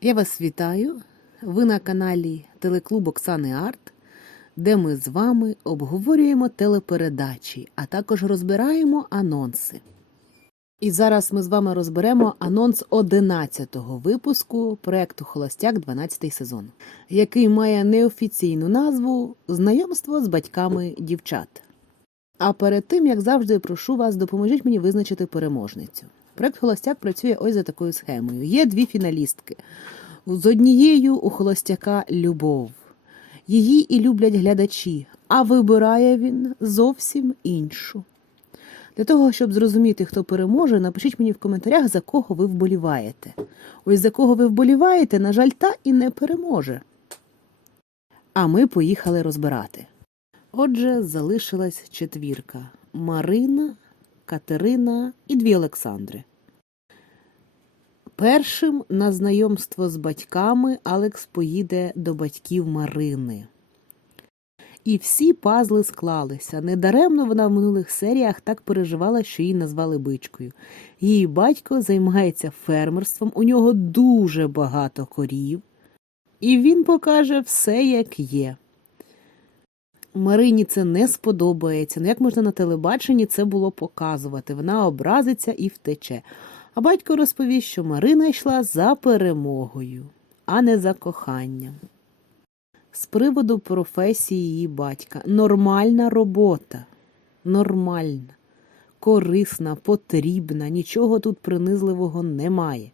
Я вас вітаю. Ви на каналі Телеклуб Оксани Арт, де ми з вами обговорюємо телепередачі, а також розбираємо анонси. І зараз ми з вами розберемо анонс 11-го випуску проекту Холостяк 12 сезон, який має неофіційну назву Знайомство з батьками дівчат. А перед тим, як завжди, прошу вас, допоможіть мені визначити переможницю. Проект Холостяк працює ось за такою схемою. Є дві фіналістки. З однією у холостяка любов. Її і люблять глядачі, а вибирає він зовсім іншу. Для того, щоб зрозуміти, хто переможе, напишіть мені в коментарях, за кого ви вболіваєте. Ось за кого ви вболіваєте, на жаль, та і не переможе. А ми поїхали розбирати. Отже, залишилась четвірка: Марина, Катерина і дві Олександри. Першим на знайомство з батьками Алекс поїде до батьків Марини. І всі пазли склалися. Недаремно вона в минулих серіях так переживала, що її назвали бичкою. Її батько займається фермерством, у нього дуже багато корів, і він покаже все, як є. Марині це не сподобається. Ну як можна на телебаченні це було показувати? Вона образиться і втече. А батько розповість, що Марина йшла за перемогою, а не за коханням. З приводу професії її батька нормальна робота, нормальна, корисна, потрібна, нічого тут принизливого немає.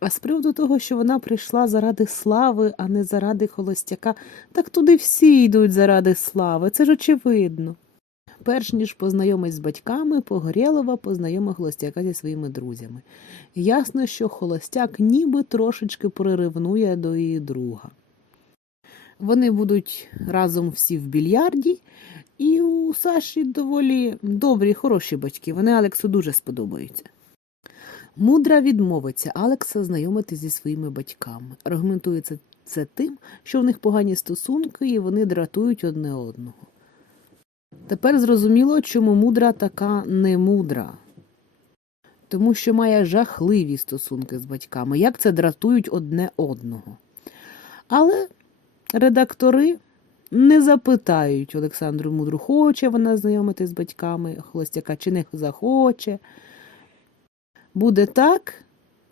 А з приводу того, що вона прийшла заради слави, а не заради холостяка, так туди всі йдуть заради слави, це ж очевидно. Перш ніж познайомить з батьками, Погорєлова познайомив холостяка зі своїми друзями. Ясно, що холостяк ніби трошечки приревнує до її друга. Вони будуть разом всі в більярді, і у Саші доволі добрі, хороші батьки. Вони Алексу дуже сподобаються. Мудра відмовиться Алекса знайомити зі своїми батьками. Аргументується це тим, що в них погані стосунки і вони дратують одне одного. Тепер зрозуміло, чому мудра така немудра. Тому що має жахливі стосунки з батьками, як це дратують одне одного. Але редактори не запитають Олександру Мудру, хоче вона знайомитись з батьками холостяка чи не захоче. Буде так,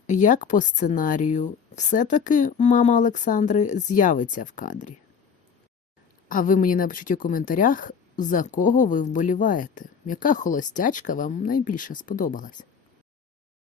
як по сценарію. Все-таки мама Олександри з'явиться в кадрі. А ви мені напишіть у коментарях, за кого ви вболіваєте, яка холостячка вам найбільше сподобалась.